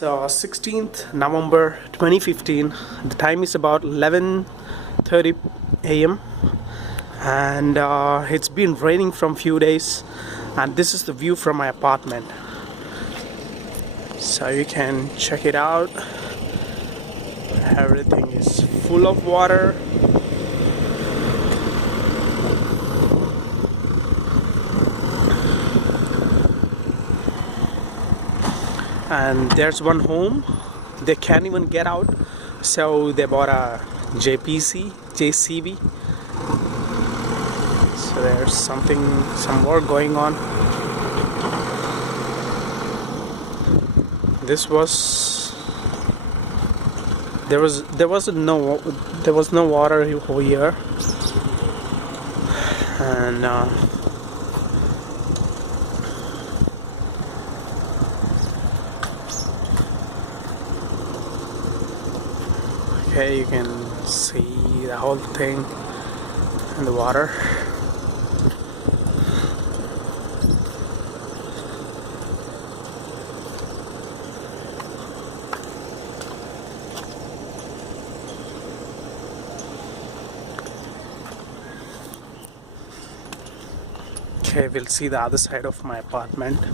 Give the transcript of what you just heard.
So 16th November 2015. The time is about 11:30 a.m. and it's been raining from few days, and this is the view from my apartment. So you can check it out. Everything is full of water. And there's one home, they can't even get out, so they bought a JCB. So there's some work going on. There was no water over here, and okay, you can see the whole thing in the water. Okay, we'll see the other side of my apartment.